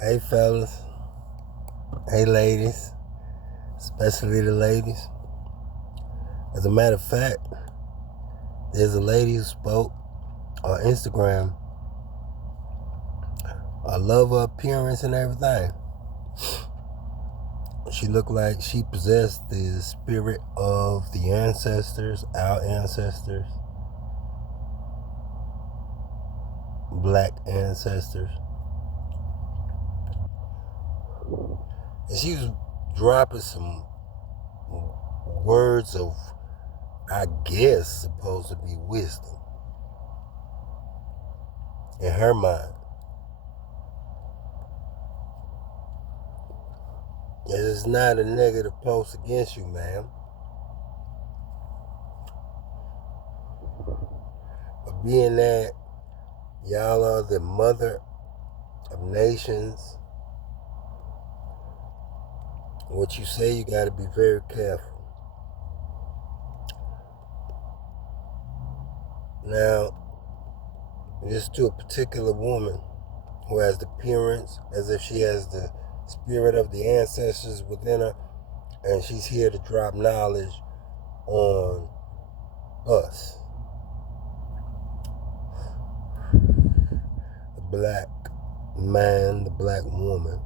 Hey fellas, hey ladies, especially the ladies. As a matter of fact, there's a lady who spoke on Instagram. I love her appearance and everything. She looked like she possessed the spirit of the ancestors, our ancestors, black ancestors. And she was dropping some words of, I guess, supposed to be wisdom in her mind. It is not a negative post against you, ma'am. But being that y'all are the mother of nations, what you say, you got to be very careful. Now, just to a particular woman who has the appearance as if she has the spirit of the ancestors within her, and she's here to drop knowledge on us, the black man, the black woman.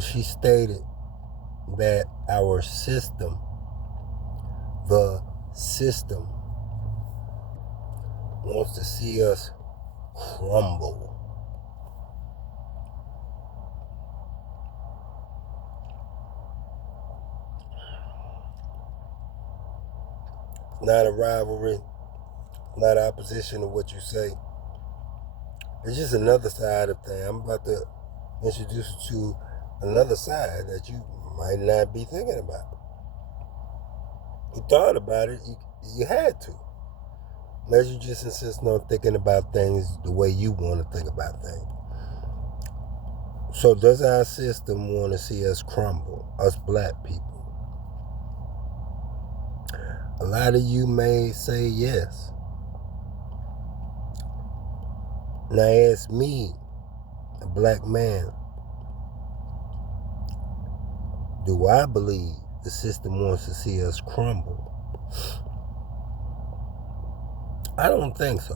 She stated that our system, the system, wants to see us crumble. Not a rivalry, not opposition to what you say. It's just another side of things. I'm about to introduce you to another side that you might not be thinking about. You thought about it, you had to. Unless you just insist on thinking about things the way you want to think about things. So does our system want to see us crumble, us black people? A lot of you may say yes. Now ask me, a black man, do I believe the system wants to see us crumble? I don't think so.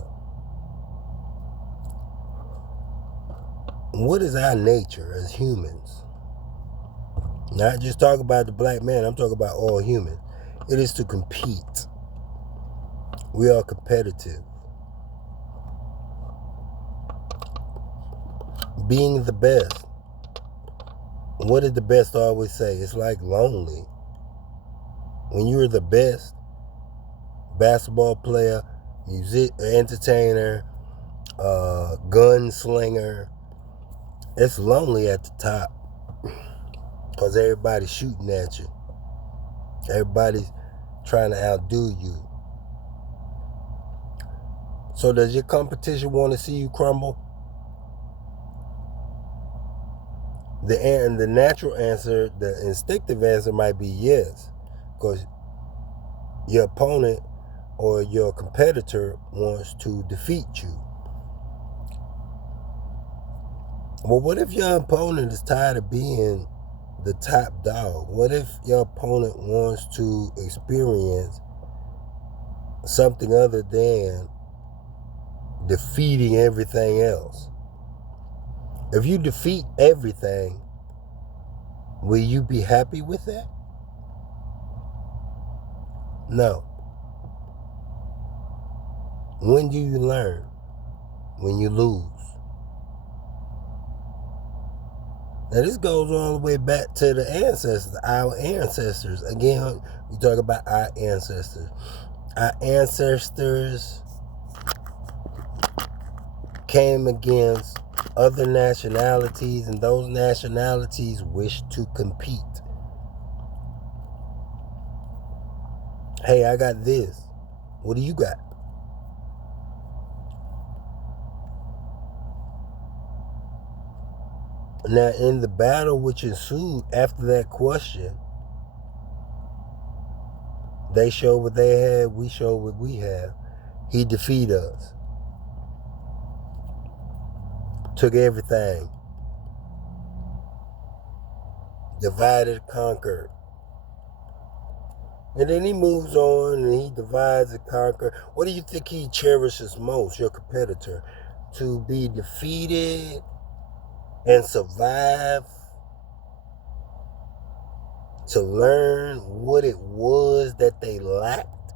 What is our nature as humans? Not just talk about the black man, I'm talking about all humans. It is to compete. We are competitive. Being the best. What did the best always say? It's like lonely. When you're the best basketball player, music, entertainer, gunslinger, it's lonely at the top because everybody's shooting at you. Everybody's trying to outdo you. So does your competition want to see you crumble? The natural answer, the instinctive answer might be yes, because your opponent or your competitor wants to defeat you. Well, what if your opponent is tired of being the top dog? What if your opponent wants to experience something other than defeating everything else? If you defeat everything, will you be happy with that? No. When do you learn? When you lose. Now this goes all the way back to the ancestors, our ancestors. Again, we talk about our ancestors. Our ancestors came against other nationalities, and those nationalities wish to compete. Hey, I got this. What do you got? Now, in the battle which ensued after that question, they showed what they had, we showed what we have. He defeated us. Took everything. divided, conquered. And then he moves on and he divides and conquers. What do you think he cherishes most, your competitor? To be defeated and survive? To learn what it was that they lacked?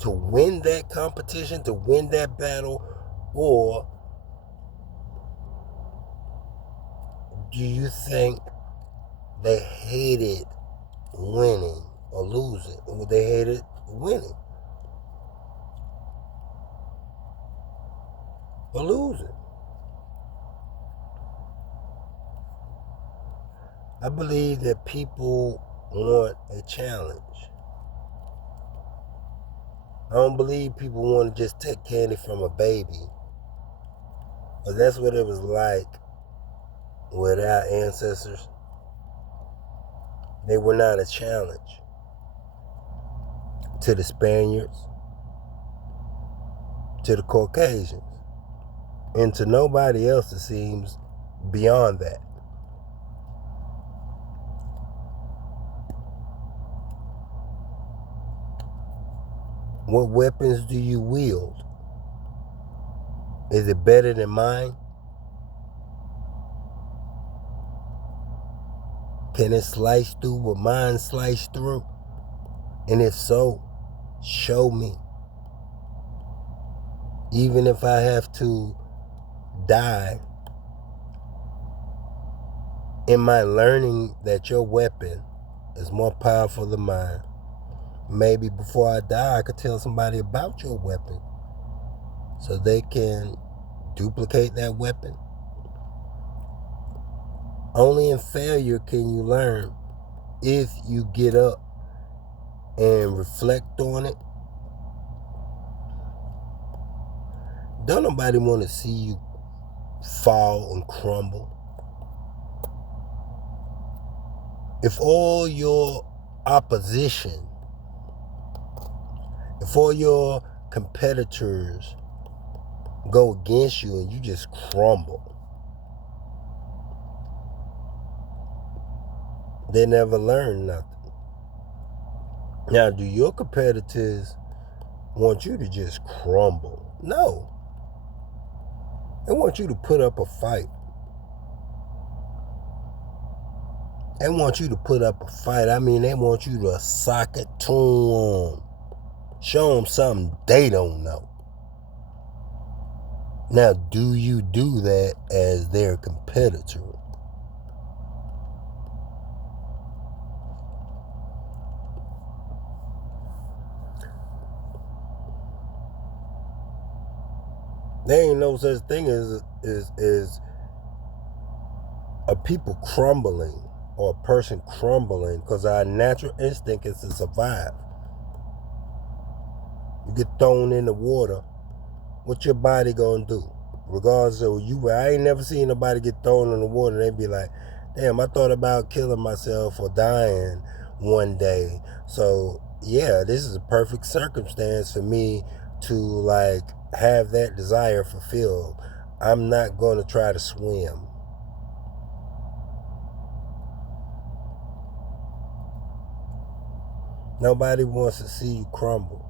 To win that competition, to win that battle? Or do you think they hated winning or losing? Or they hated winning or losing? I believe that people want a challenge. I don't believe people want to just take candy from a baby. But that's what it was like with our ancestors. They were not a challenge to the Spaniards, to the Caucasians, and to nobody else, it seems, beyond that. What weapons do you wield? Is it better than mine? Can it slice through what mine sliced through? And if so, show me. Even if I have to die in my learning that your weapon is more powerful than mine, maybe before I die, I could tell somebody about your weapon so they can duplicate that weapon. Only in failure can you learn. If you get up and reflect on it, don't nobody want to see you fall and crumble. If all your opposition, if all your competitors go against you and you just crumble, they never learn nothing. Now, do your competitors want you to just crumble? No. They want you to put up a fight. They want you to put up a fight. I mean, they want you to sock it to them. Show them something they don't know. Now, do you do that as their competitor? There ain't no such thing as a people crumbling or a person crumbling, because our natural instinct is to survive. You get thrown in the water, what your body gonna do? Regardless of you, I ain't never seen nobody get thrown in the water and they be like, damn, I thought about killing myself or dying one day. So yeah, this is a perfect circumstance for me to like have that desire fulfilled. I'm not gonna try to swim. Nobody wants to see you crumble.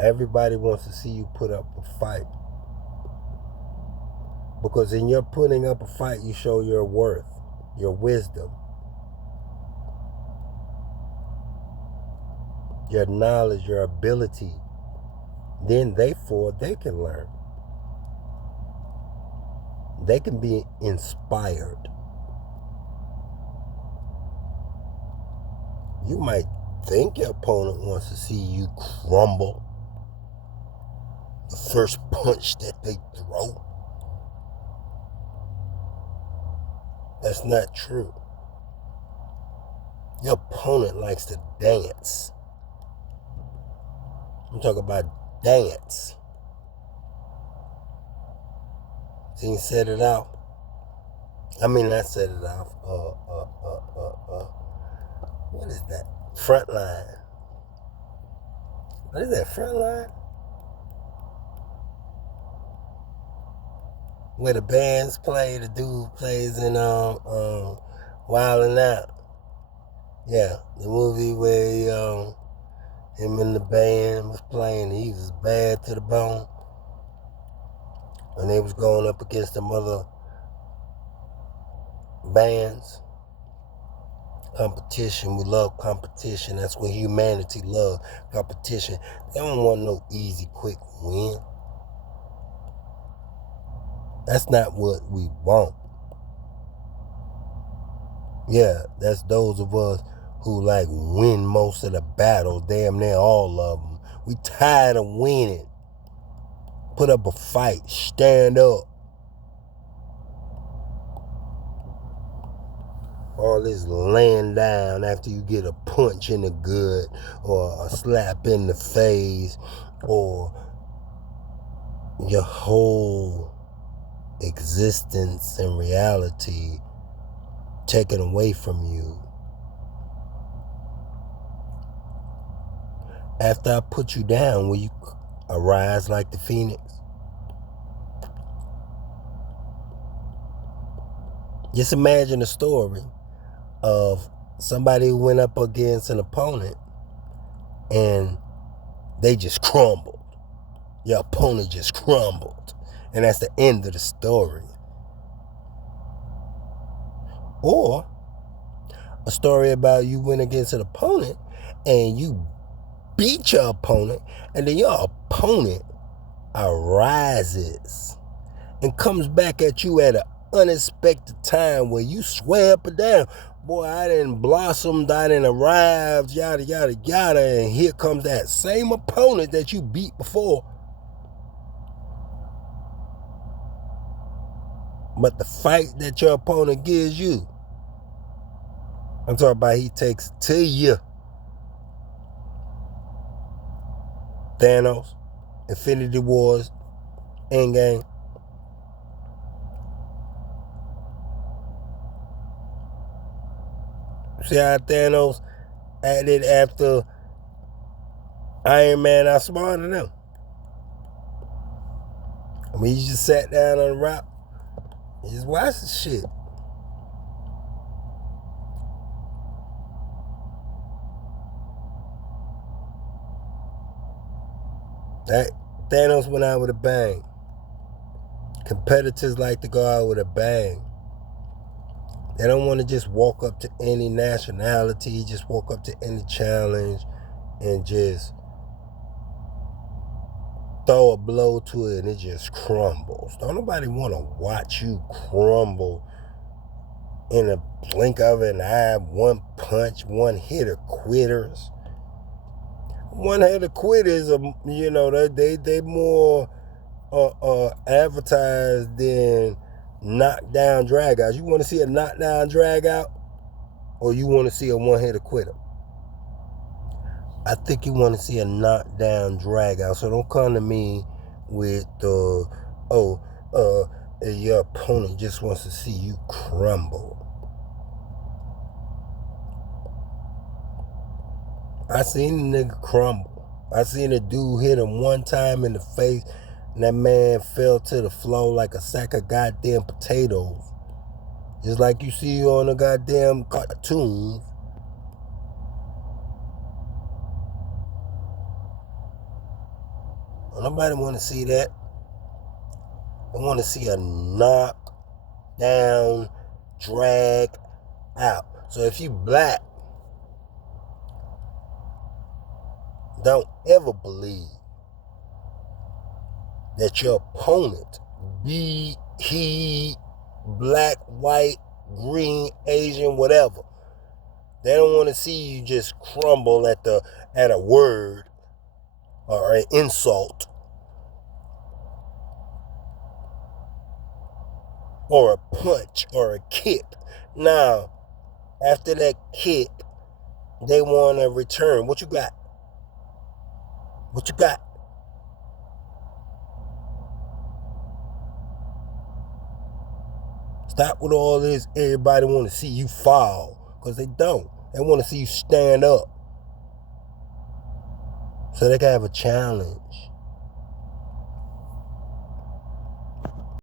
Everybody wants to see you put up a fight. Because in your putting up a fight, you show your worth, your wisdom, your knowledge, your ability. Then they can learn. They can be inspired. You might think your opponent wants to see you crumble. The first punch that they throw. That's not true. Your opponent likes to dance. I'm talking about dance. See, you set it out. I mean, not set it off. What is that? Front line. What is that? Front line? where the bands play. The dude plays in Wild 'N Out. Yeah, the movie where him and the band was playing. He was bad to the bone, and they was going up against them other bands. Competition. We love competition. That's what humanity loves. Competition. They don't want no easy, quick win. That's not what we want. Yeah, that's those of us who like win most of the battles, damn near all of them. We tired of winning. Put up a fight. Stand up. All this laying down after you get a punch in the gut or a slap in the face or your whole existence and reality taken away from you. After I put you down, will you arise like the phoenix? Just imagine a story of somebody who went up against an opponent and they just crumbled. Your opponent just crumbled. And that's the end of the story. Or a story about you went against an opponent and you beat your opponent, and then your opponent arises and comes back at you at an unexpected time where you swear up and down, boy, I done blossomed, I done arrived, yada, yada, yada, and here comes that same opponent that you beat before. But the fight that your opponent gives you, I'm talking about he takes it to you. Thanos, Infinity Wars, Endgame. See how Thanos acted after Iron Man outsmarted him? I mean, he just sat down on the rock and just watched the shit. That Thanos went out with a bang. Competitors like to go out with a bang. They don't want to just walk up to any nationality, just walk up to any challenge and just throw a blow to it and it just crumbles. Don't nobody want to watch you crumble in a blink of an eye. One punch, one hit of quitters. One hit of quitters, you know, they more advertised than knockdown dragouts. You want to see a knockdown dragout, or you want to see a one-hitter quitter? I think you want to see a knockdown dragout. So don't come to me with your opponent just wants to see you crumble. I seen a nigga crumble. I seen a dude hit him one time in the face, and that man fell to the floor like a sack of goddamn potatoes. Just like you see on the goddamn cartoons. Nobody want to see that. I want to see a knock down, drag out. So if you black, don't ever believe that your opponent, be he black, white, green, Asian, whatever, they don't want to see you just crumble at a word or an insult or a punch or a kick. Now, after that kick, they want to return. What you got? What you got? Stop with all this. Everybody want to see you fall, because they don't. They want to see you stand up so they can have a challenge.